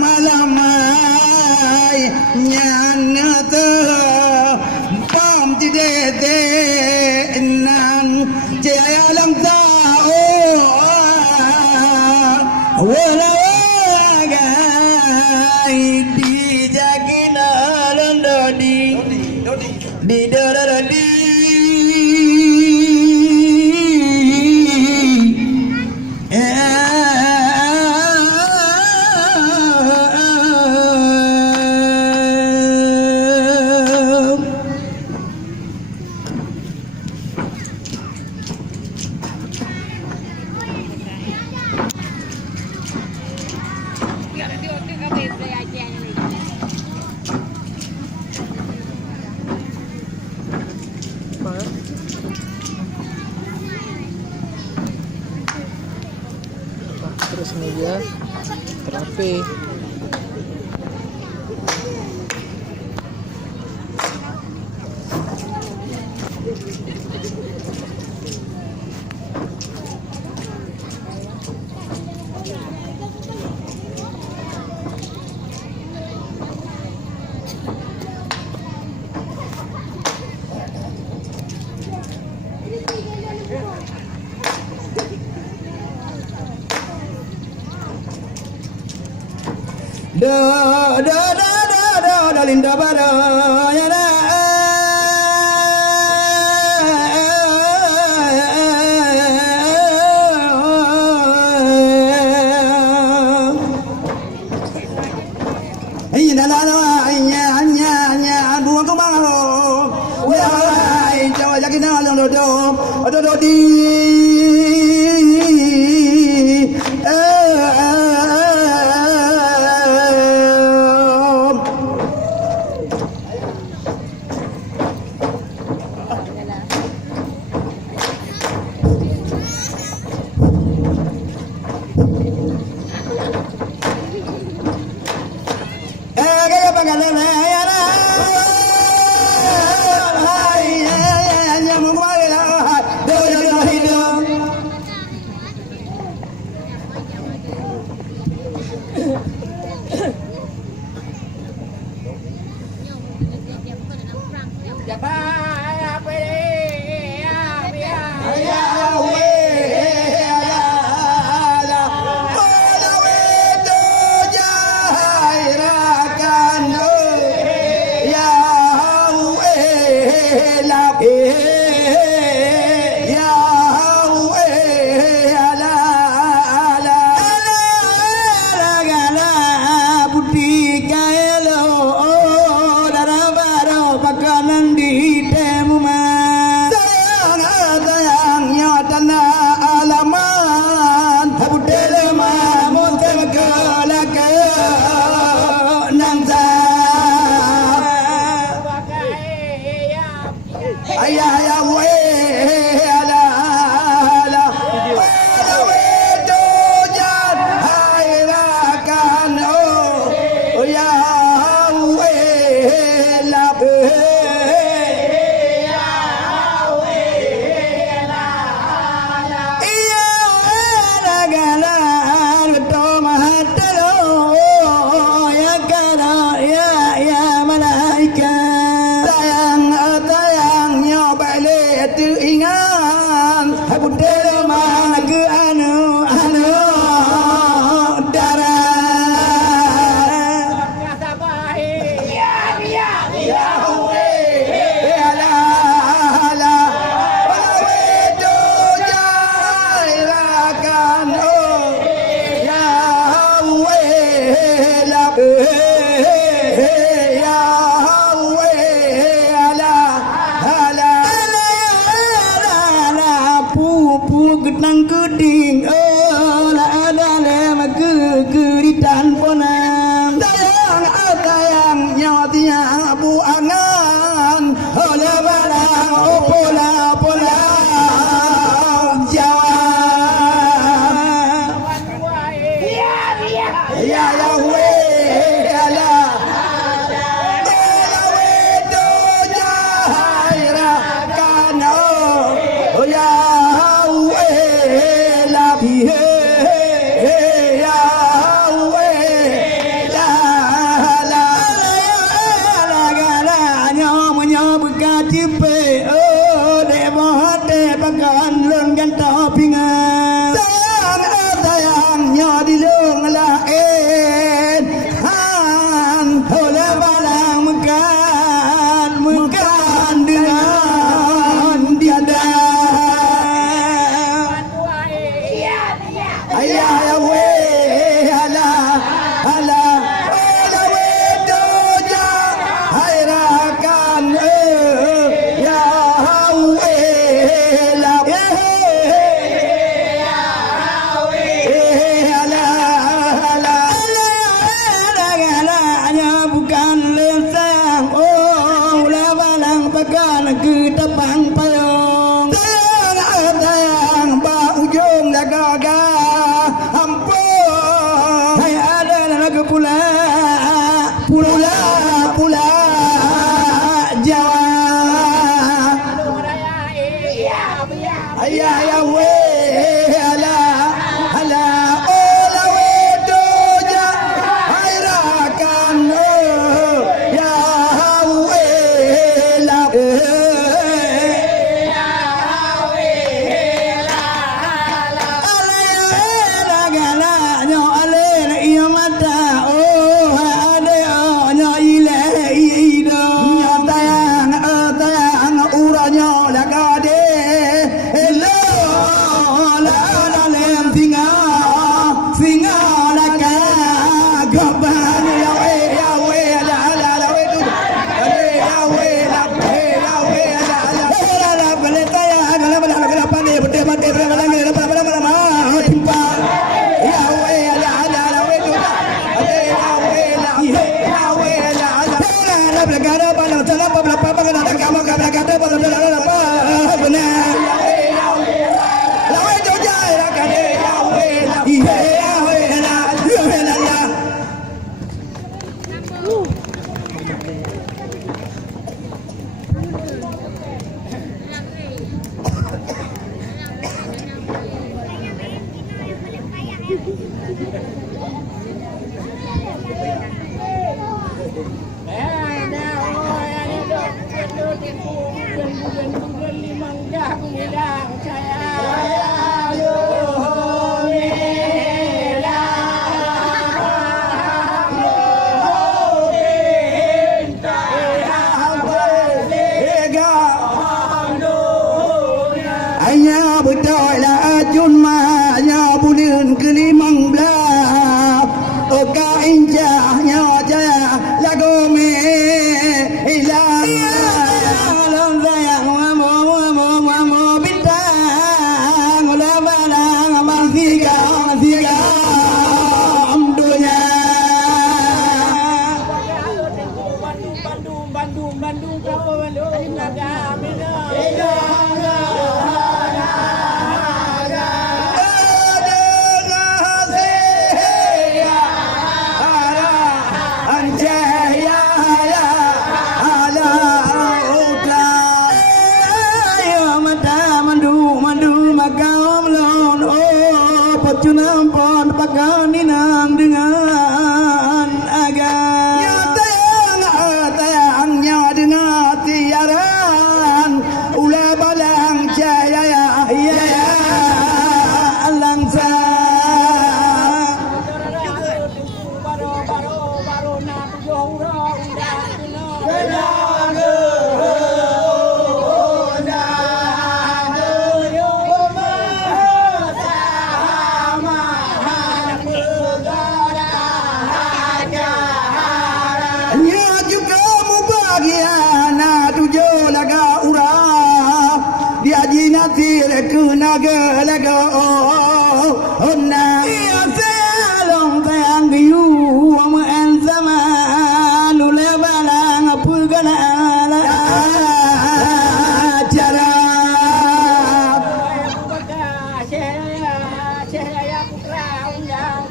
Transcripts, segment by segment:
malamai nyana te pam ti de nan jaya lang ta wala gai di jakina londodi di dorodi terus nih dia terapi. Da linda bara ya da nya buang ke mana wahai jawa jakina do di ke pula Jawa. Ayah ya we ala ola we doja airakan ya we la Anya betul lah ajun mahnya bulan kelimang belah Oka injahnya jaya lagu me ilang alam sayang mamu bintang ula balang masika amdunya Bandung kau Bandung naga Junampon pakaninang dengan agak tayangnya dengan tiaran ula balang jaya ya langsa baru nak jorong ku naga laga onna ya salong tayang yu ama en zaman ule balang pulgana ala cara saya putra undang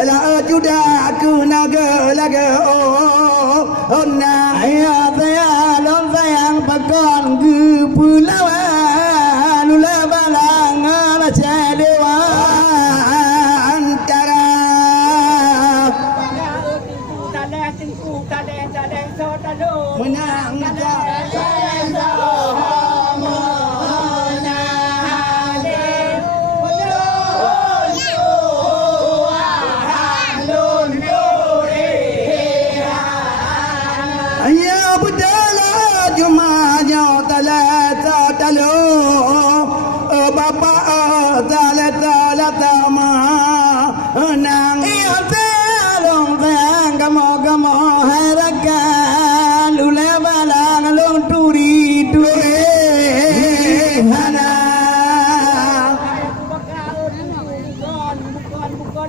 la juda ku naga laga onna ya saya long sayang pakon ku pulawan ula balang ala cedewa antara menang Bapa talata ma nang iya telong tang gamo harakan ule balang long turi hana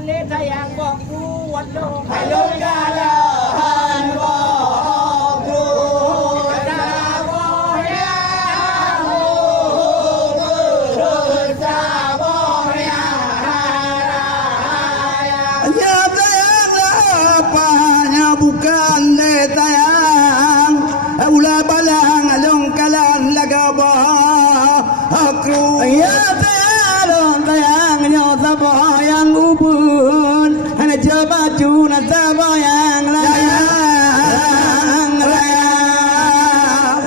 กันเล่ทายางบอกกูวัดโลก ให้ลงกาลาหันบอกครูตาบอยาโอ้ตาบอยา Ya tayang lapanya bukan le tayang Ula balang along kalan lagaba akru Ya tayang nyo sabayang ubun Hana jabaju na sabayang layang layang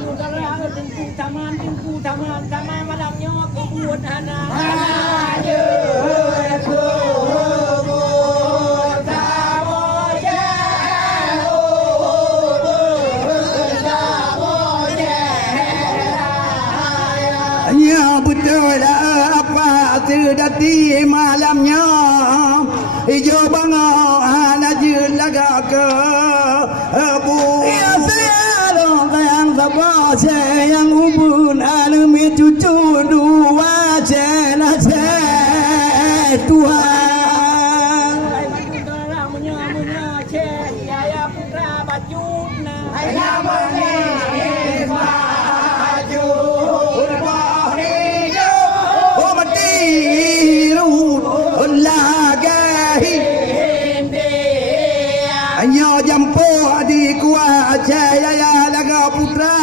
กูตะระถึงกูทำงานมาดับยอดกูบวชนา Ya betul apa terdati malamnya Ijo bango anak jun laga ke abu Ya sayang sayang sabah sayang ubun alami cucu dua cena Tuhan ไอ้มันกูตะระมึงเช่ยายาพุทราบาจุบนะ Oh mati ruh lagahi Anyo jampo di kuat jaya laga putra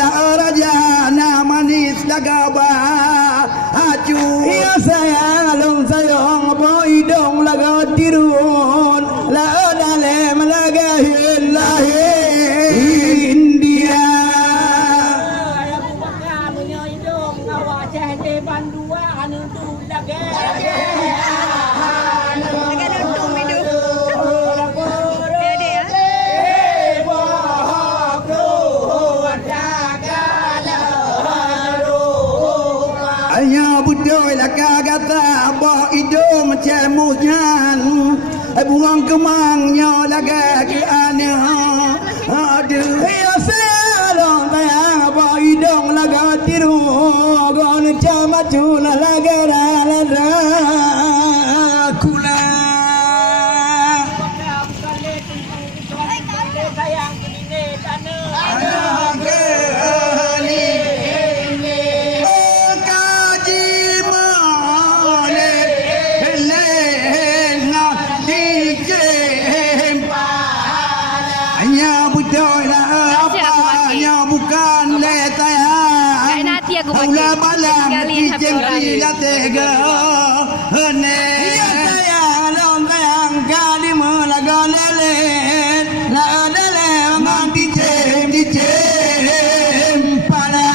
La raja na manis laga ba aju Ya sayang alung sayang boy dong laga tirun La dalem laga hilahi India กูบังคับมึงยอยดงเอาว่าแช่เตบันดูว่าอันนึงดูละแก Ayah budoy la kagata ba idom cemusnyan buang kemangnya laga ke ane aduh ya salong tayang ba idong laga tiru gon camacun laga la kula Hanya betul lah apanya bukan le tayang nanti aku pakai. Aula balang Tinggalin HP cempi la tega hene Ya tayang long tayang kali melaga lele La lele nganti cem pala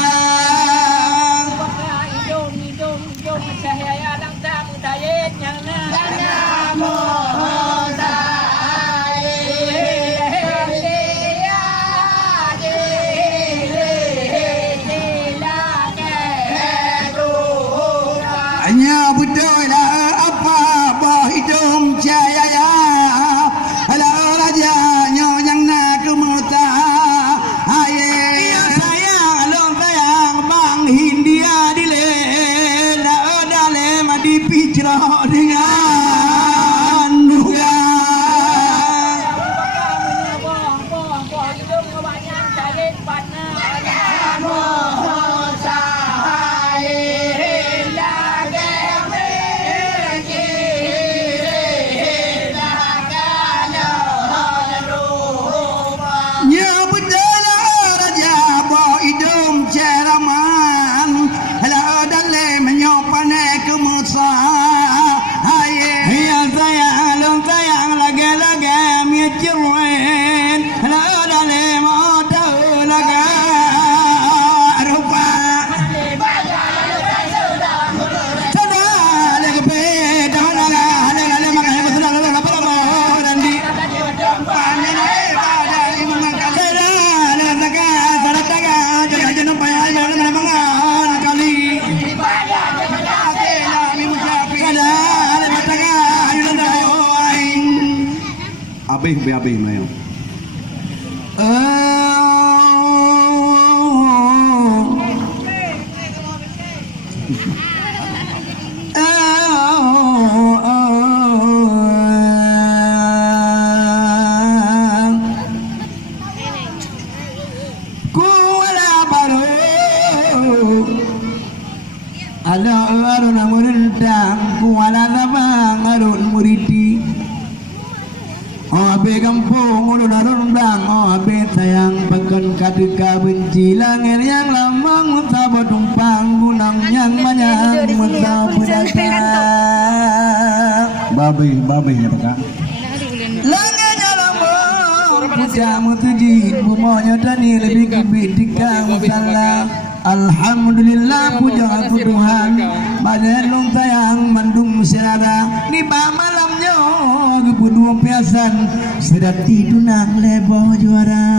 Hanya betul lah apa bah hidung jaya ya Ala raja yang nak kemuta Aye ya sayang long sayang bang Hindia dile La dalem di picra dengan duga Ya betul raja bah hidung ceraman Ala dalem nyopane kemuta Aye ya sayang long sayang laga-laga miecirwen Ala dalem otau laga rupa Abih mayo. Oh kampung ulun arun blang oh abet sayang pekan kadeka benci langir yang lamang mutabah tumpang gunang yang manyang mutabah datang babi ya Pak langirnya lamang pujamu tuji bumonya tani lebih kebitika musalla alhamdulillah puja aku Tuhan badelung tayang mandung syara ni ba malamnya kedua piasan sedat tidunang lebo juara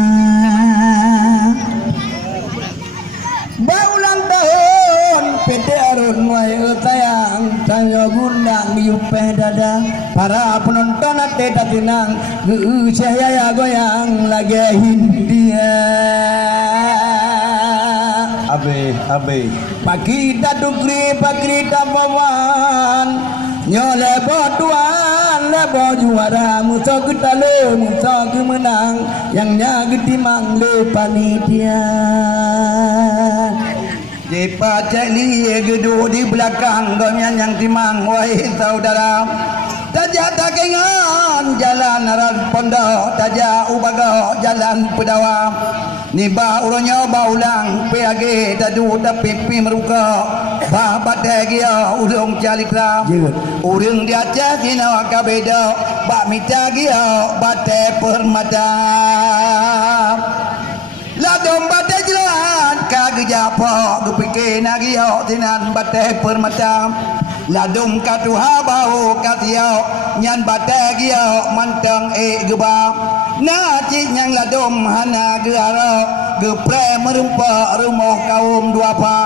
baulang tahun pete arun muai tayang tanya gundang yupe dada para penonton ate datinang cahaya goyang lagi Hindia abe pagi dadukri pagi dapawan nyole botuan lebo juara musuh ketalo musuh kemenang yang nyaga timang le panitia di pacali gedu di belakang gomyan yang timang wahai saudara taja takengan jalan aran pondok taja ubaga jalan pedawa ni ba uronya baulang PAG tadu tapi meruka ba bategia ulung calitra urang dia cina kabeda ba mitagia bate permata la domba jalan kagejapa gupike nagio tinan bate permata ladum katuha bau katiau nyan bategia mantang geba na cik nyang ladum hana geara gepre merumpa rumah kaum duapa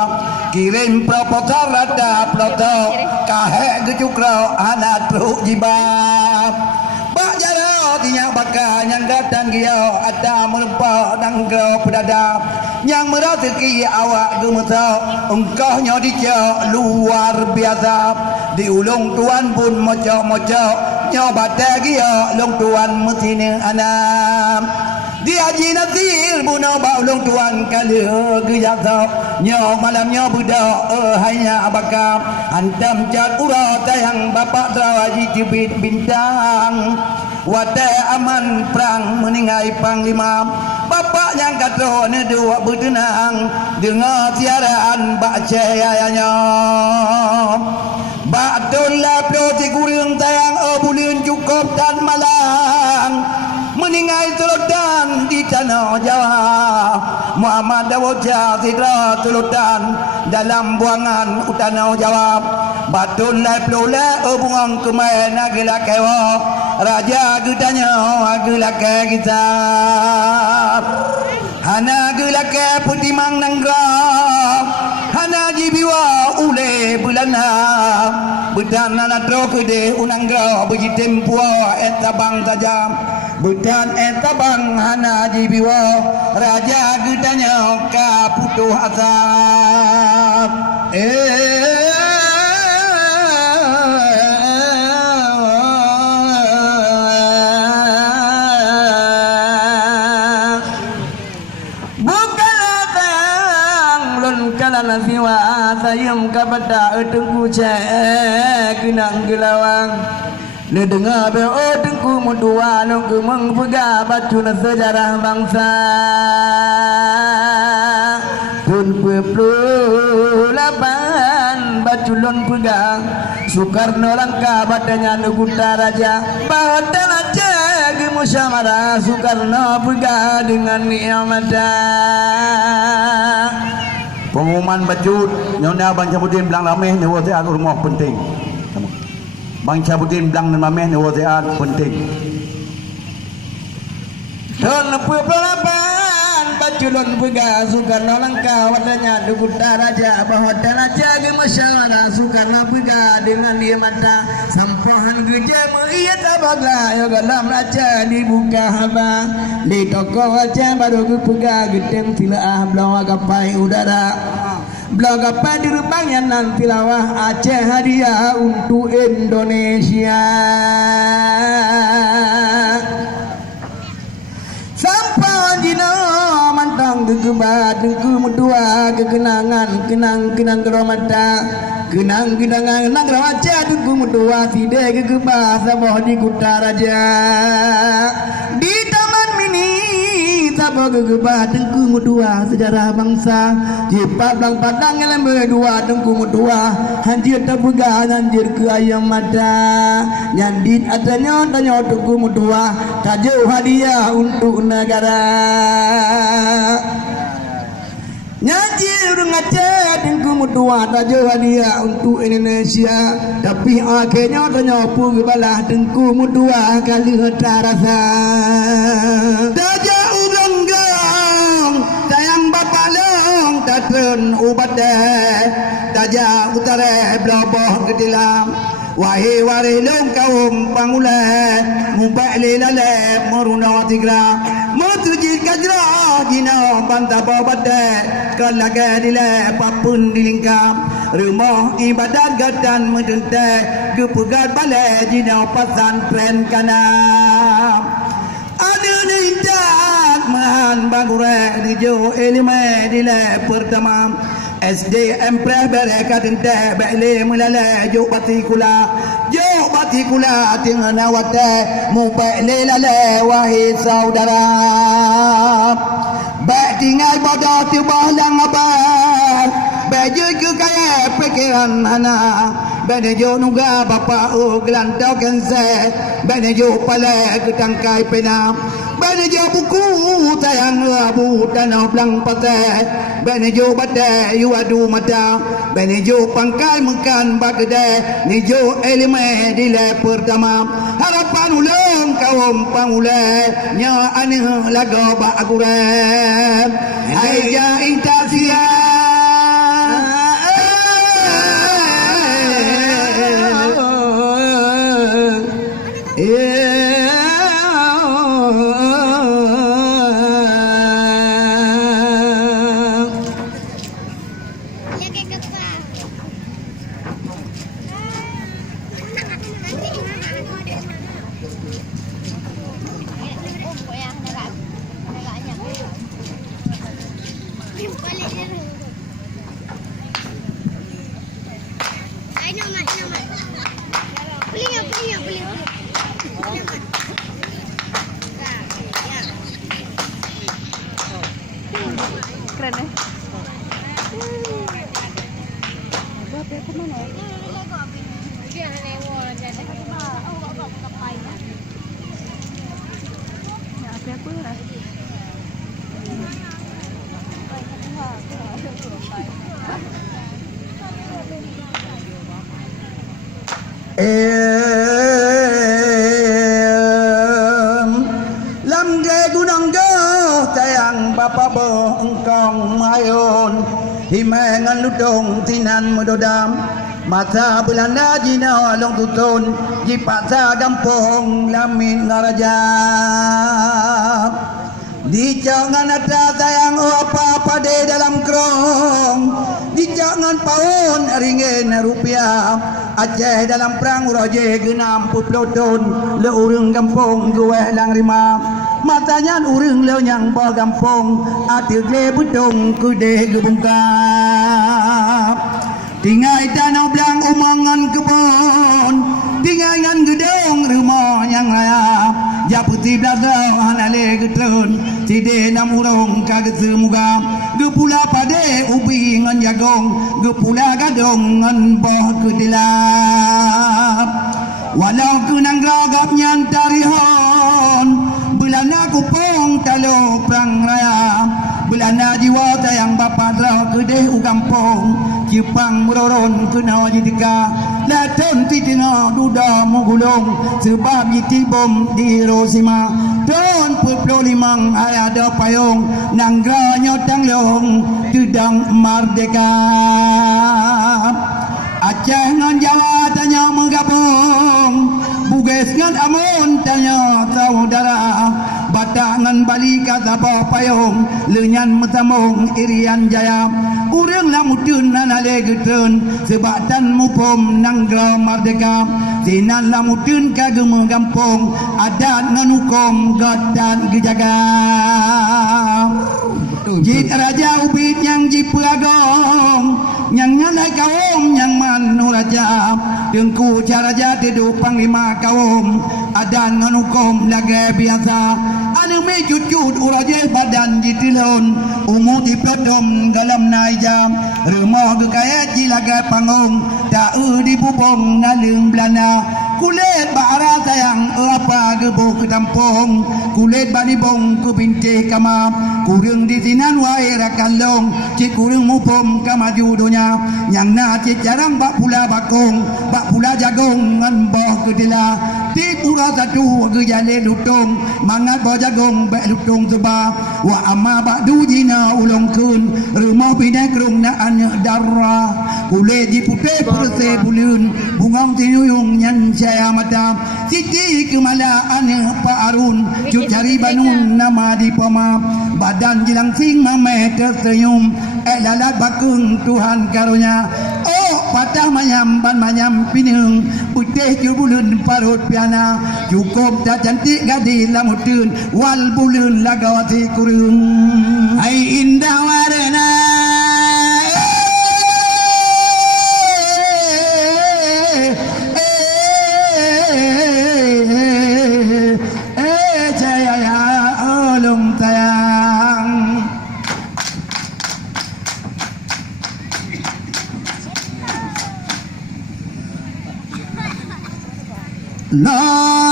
kirim proposal rada ploto kahe gecukro hana truk jibab bak jaro tinya baka nyang datang giau ada merumpa danggo pedada yang merasiki awak gemesak engkau nyodica luar biasa di ulung tuan pun mocok-mocok nyobat dia long tuan mesine anam dia haji nasir buno ba ulung tuan kali gejasa nyo malamnya budak hanya bakam hantam cat ura tayang bapak trawaji cibit bintang wate aman perang meningai panglima bapak yang kata ne dua bertenang dengar siaran bak cahayanya bak tolak plotik kurang tayang bulan cukup dan malang meningai telodan di tanah Jawa Muhammad Dawoja Sidra telodan dalam buangan utana Jawa batun lai peloleh bungang kemai nagila kewa raja gudanya agilake kita hana gilake putimang nanggra hana jibiwa ule bulana budan nana trokede unanggra beji tempua etabang tajam budan etabang hana jibiwa raja gudanya ka putuh asap siwa sayum kabada tengku cek kenang gelawang le dengar be tengku mudua nong kemeng pega batu sejarah bangsa pun peplu lapan batu lon pegang Soekarno langka badannya nuguta raja badan aja gemusyawarah Soekarno pegang dengan ni'amada pengumuman bajut nyonya Bang Cabudin bilang rameh ni wasiat rumah penting. Bang Cabudin bilang rameh ni wasiat penting. Tahun 68 bajulun pega Soekarno langka wadanya duguta raja bahwa raja ge musyawarah Soekarno pega dengan dia mata sampahan geje ia tabagla yo galam raja dibuka haba di toko raja baru pega gedeng tilaah blawa gapai udara blog apa di rupanya nanti lawah Aceh hadiah untuk Indonesia sampai jino mantang gebat dengku mudua kekenangan kenang keromata kenang keromata dengku mudua side kegebah sabah di kota raja di taman mini sabah kegebah dengku mudua sejarah bangsa jipat bang padang yang berdua dengku mudua hanjir terbuka hanjir ke ayam mata nyandit adanya tanya dengku mudua tajuk hadiah untuk negara nyaji urang aceh dengku mudua tajuk hadiah untuk Indonesia tapi akhirnya tanya pu balah dengku mudua kali terasa tajuk urang gang sayang bapak long tatun ubat deh tajuk utara bloboh kedilam wahai warilung kaum pangulai mubak lelale meruna tigra mutujir kajra dina banta babade kalaga dile papun dilingkam rumah ibadat gadan medente gepegat balai dina pesantren kanam ada nintat mahan bagure dijo elime dile pertama SDM berekat ente bele mulale jo batikula tingana wate mubale lale wahai saudara ba tinggal bodoh tiba lang abang baju ke kaya pikiran mana bene jo nuga bapa gelantau kense bene jo pale ketangkai pena bene jo buku tayang abu tanah belang pate bene jo bate yu adu mata bene jo pangkai makan bagde ni jo elime dile pertama harapan ulung kaum pangule nya ane lago ba agure hai ja intasia keren ya. Buat aku mana? Dia newo jadi. Ya, apa aku ya? Lam ge gunung go tayang bapa bo engkong mayon himengan ludong tinan medodam mata Belanda jina long tutun jipata gampong lamin ngaraja di jangan ada tayang apa-apa di dalam krong di jangan paun ringgit rupiah Aceh dalam perang uraje genam puplotun le urang kampung gue lang rima matanya urang le yang bah kampung ati gle budong kude gebungkap tingai danau belang umangan kebun tingai ngan gedong rumah yang raya ya putih belakang hanale getun tide nam urung kaget semuga gepula pade ubi ngan jagong gepula gadong ngan boh kedelap walau kenang gagap nyan tarihon belana kupong talo perang raya belana jiwa tayang bapa drau kedeh ugampong Jepang meroron kena jitika Laton ti tengah duda mugulung sebab jiti bom di Rosima Don puplo limang ada payung nangganya tanglong tudang merdeka Aceh ngan Jawa tanya menggabung Bugis ngan Amun tanya saudara Batangan Bali kata bawah payung Lenyan metamung Irian Jaya Urang lamutun nanale getun Sebab tan mupom nanggra merdeka Sinan lamutun kagem gampung Adat ngan hukum gadan gejaga Jit raja ubit yang jipuagong yang nyalai kaum yang manu raja dengku raja tidur panglima kaum adan nganukom lagi biasa anu me cucut uraje badan jitilon umu dipedom dalam naijam remah gekayat jilaga pangong tak dibubong ngalung belana kulit bara sayang apa gebuk ketampung kulit bani bong ku binti kama kurung di sinan wae rakalong cik kurung mupom kamaju dunia yang na cik jarang bak pula bakong bak pula jagong ngan boh kedila ti pura satu ke jale lutung mangat boh jagong bak lutung seba wa amma bak du jina ulong kun rumah pinai kerung na anya darah kulit ji putih perse bulun bungong tinuyung nyan saya mata siti kemala anya Pak Arun cut cari banun nama di pama badan jilang sing mame tersenyum lalat bakung Tuhan karunia oh patah mayam ban mayam pinung putih jubulun parut piana cukup tak cantik gadis lamutun wal bulun lagawati kurung ai indah warna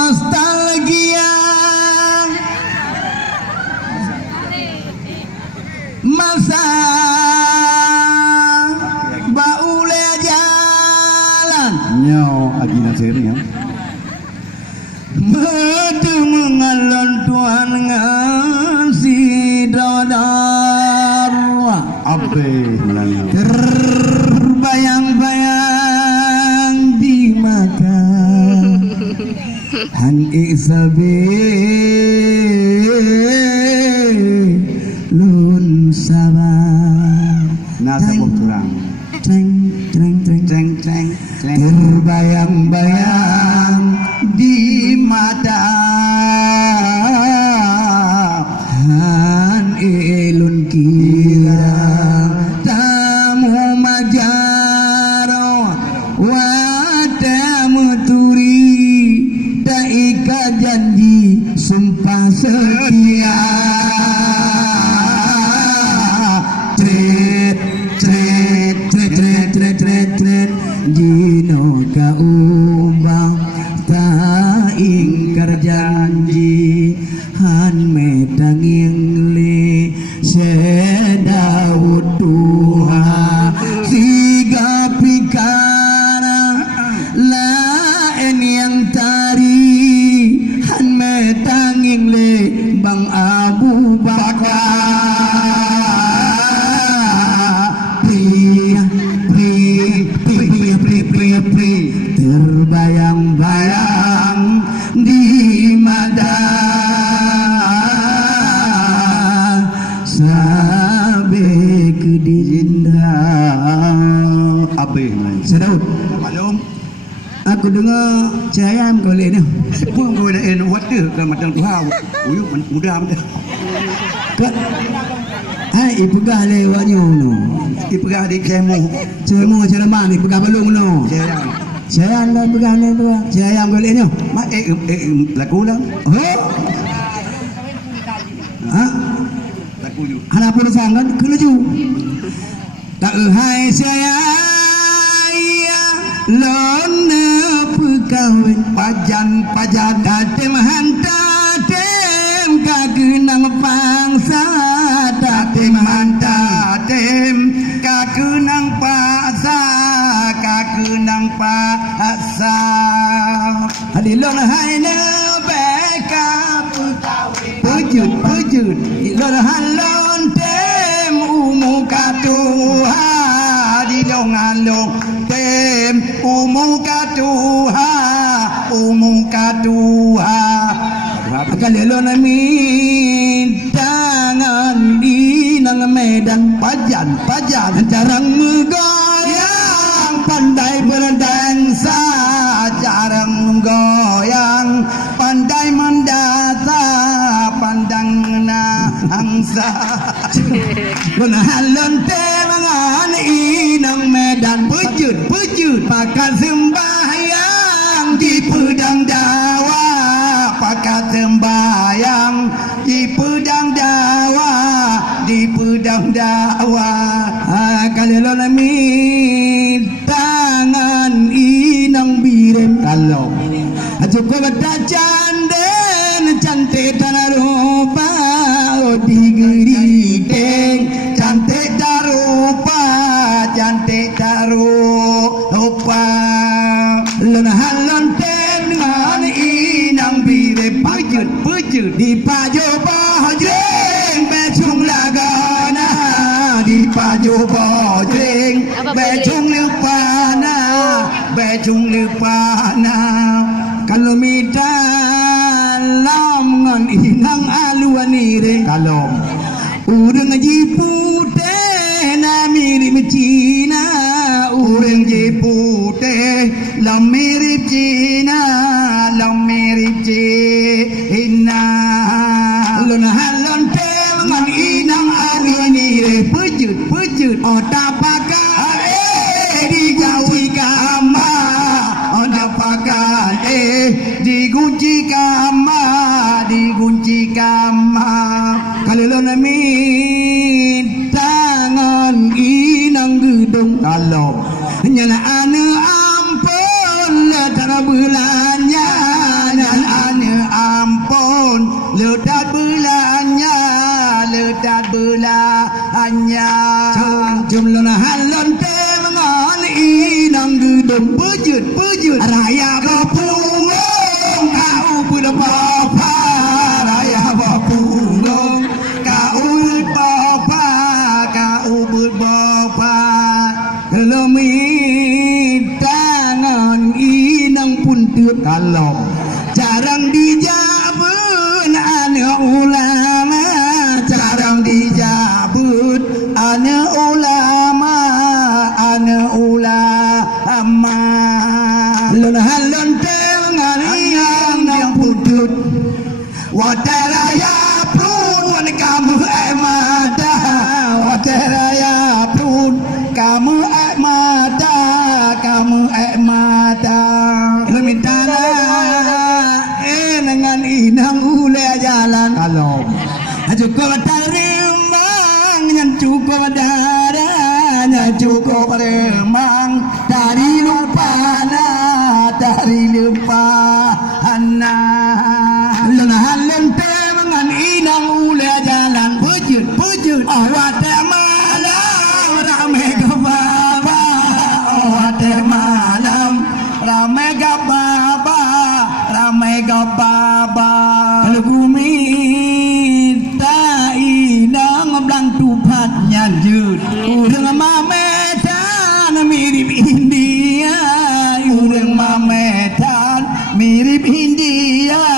nostalgia masa baule jalan Nyo Agina seri ya. Bedu mengalun Tuhan ngasih dadar Abe nyanyi. terbayang-bayang di mata Han isabe lun sabar Nasa kurang. Treng treng treng Ceng ceng ceng. terbayang-bayang di mata Han elun kira tamu majaro watamu turi daika janji sumpah setia tret tret tret tret tret tret tret jino kaumbang tak ingkar janji han metanging le sedaud Tuhan siga pikara lain yang tari han metanging le Bang Abu Bakar pria pria pria pria pria terbayang-bayang di mada sabe kedinda Abe nyanyi. Sedaud maklum aku dengar cahayam kau ni Pun kau nak water ke macam Tuhan. Uyuk mudah macam. ke hai ipegah lewatnya no Ipegah di kemo. cemo ceramah ni pegah balung no Sayang. cahayam dah pegah ni tu cahayam kau ni Mak lagu lah. oh ha Lagu you. hana pun sangat kelaju tak hai saya lona pekawin pajan datem hanta tem kagenang pangsa datem hanta tem kagenang paksa kagenang paksa adilon haina beka pujud ilon halon tem umu katuha dilong along tem umu katuha akan lelon tangan di nang medan pajan jarang goyang pandai berdansa jarang goyang pandai mendasa pandang angsa lon halon temangan inang medan pejut pakat sembahyang di pedang dawa pakat sembahyang di pedang dawa kalau lon tangan inang birem kalau cukup canden cantik tanah rupa digeriteng cantik tarupa lon halon dengan inang bire pejut di pajo bojeng becung lagana di pajo bojeng becung lupana kalau minta lam ngan inang aluan ire kalau urang jipute na mirip Cina urang jipute lam mirip Cina lon halon temangan inang aluan ire pejut otak pakai digawi kama otak pakai digunci kama kalau lo tangan inang gedung kalau nyala ane ampun letak bulannya letak bulannya jom lo halon temangan inang gedung pejut raya bapungong kau pun apa raya bapungong kau bapa kalau tangan inang pun kalau jarang dijabut anak ulama lon halon tangan inang putut wateraya prun kamu mata wateraya prun kamu mata lemintana dengan inang ule jalan kalau cukup tarimang yang cukup darahnya cukup remang dari lupana lon halon temangan inang ule jalan pejut awat malam ramai ke baba awat malam ramai ke baba kalau bumi tak inang belang tupat nyanjut urang mametan mirip India urang mametan mirip India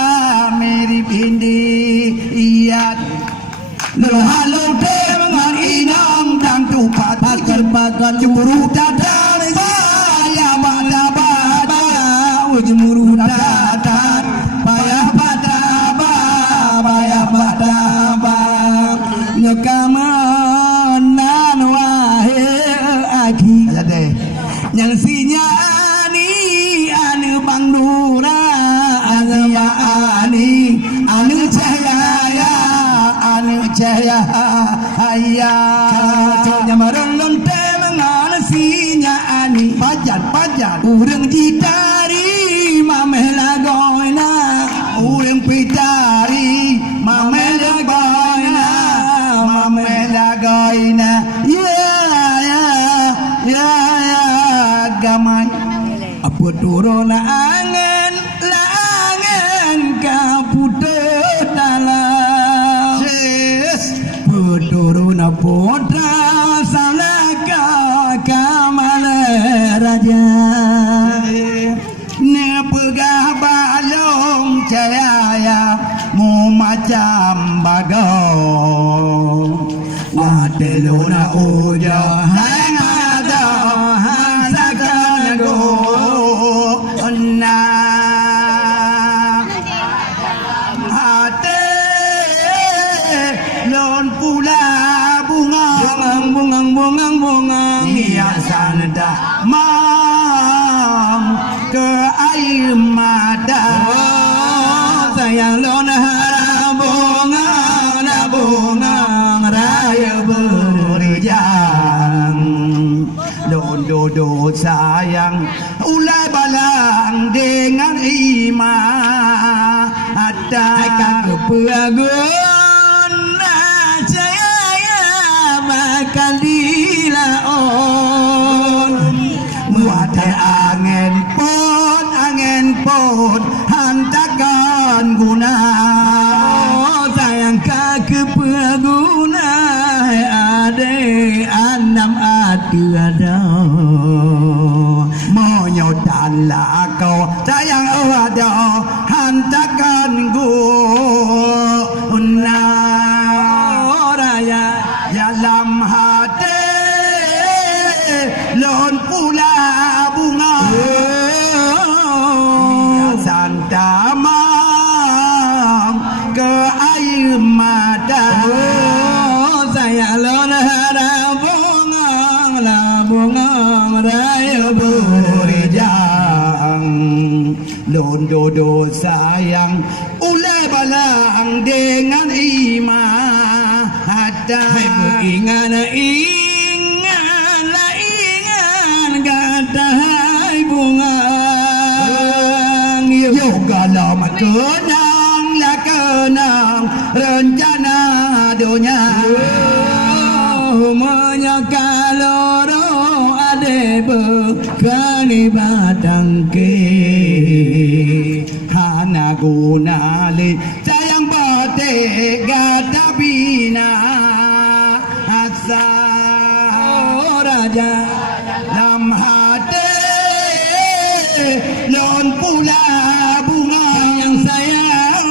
lon halon temangan inang dan tupat pagar cemburu dadar saya bada cemburu dadar payah bada nyokamanan wahe aki yang sinya ani bang dura ani cahaya ayah nyamaran lon temangan sinya ani pajat urang jitari mamela goina urang pitari mamela goina ya gamai apa turun angin kaputeh dalam turun potra salaka kamala raja ne pegah balong cahaya mu macam bagong wadeluna ujo hangada hasakanago lon pula bunga sanda mam ke air mata sayang lona bunga raya berjang do sayang ulai balang dengan iman ada kepeagun saya makan dilaon muatan angin pun hantakan guna sayang kepeaguna ade anam adu ada monyotan lah kau sayang ada hantakan guna raya dalam hati lon pula bunga santamam ke air mata sayang lon bunga raya berjang londo sayang ulai balang dengan iman ada ingat kata hai bunga yoga lama kenang rencana dunia menyakaloro ade bekali batang ke hana guna le sayang bate gata bina asa raja lam hati lon pula bunga yang sayang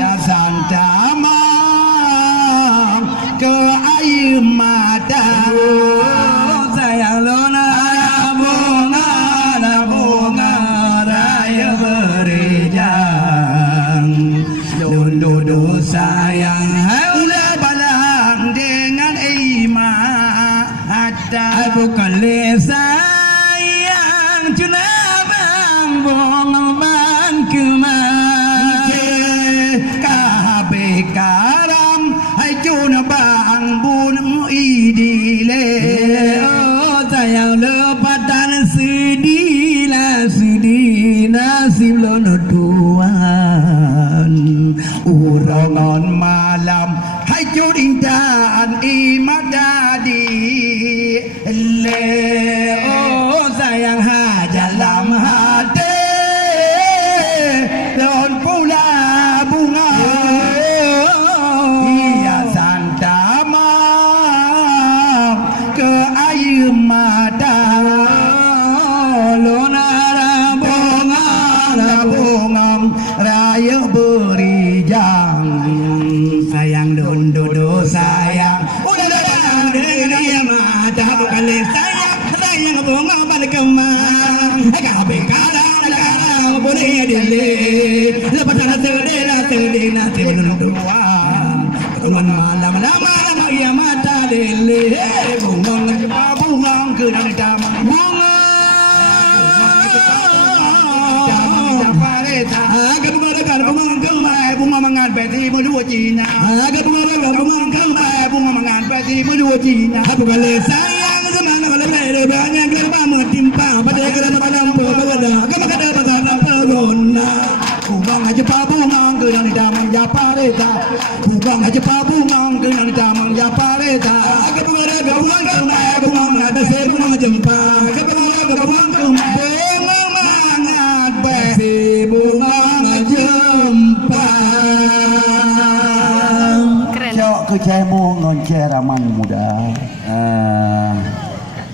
ya santamam ke air mata sayang lona bunga raya berjang londo sayang ulai balang dengan iman ada bukan sayang cuna bang bang keman kabe karam hai cuna bang bun idile oh sayang lepatan sedih nasib lono tuan urongon malam hai curintan imadadi le oh sayang dalam hati lon pula bunga ia santamam ke air mata lona bunga raya berijang sayang dondo sayang udah dengan mata bukan sayang bunga balik kemang kabe kadang boleh dile lepas sedena sebelum tuan malam lama ia mata dile bunga ke dari taman bunga bunga mangan peti berdua Cina bunga mangan peti berdua Cina bukan sayang semana kalau banyak gerba mentimpa pada kerana malam berbeda kada pasal pergona bunga aja bunga ke dari taman Japareta bunga aja bunga ke dari taman Japareta bunga ada sebelum jumpa bunga mangat peti bunga jumpa cok ke cemo ngon ceraman muda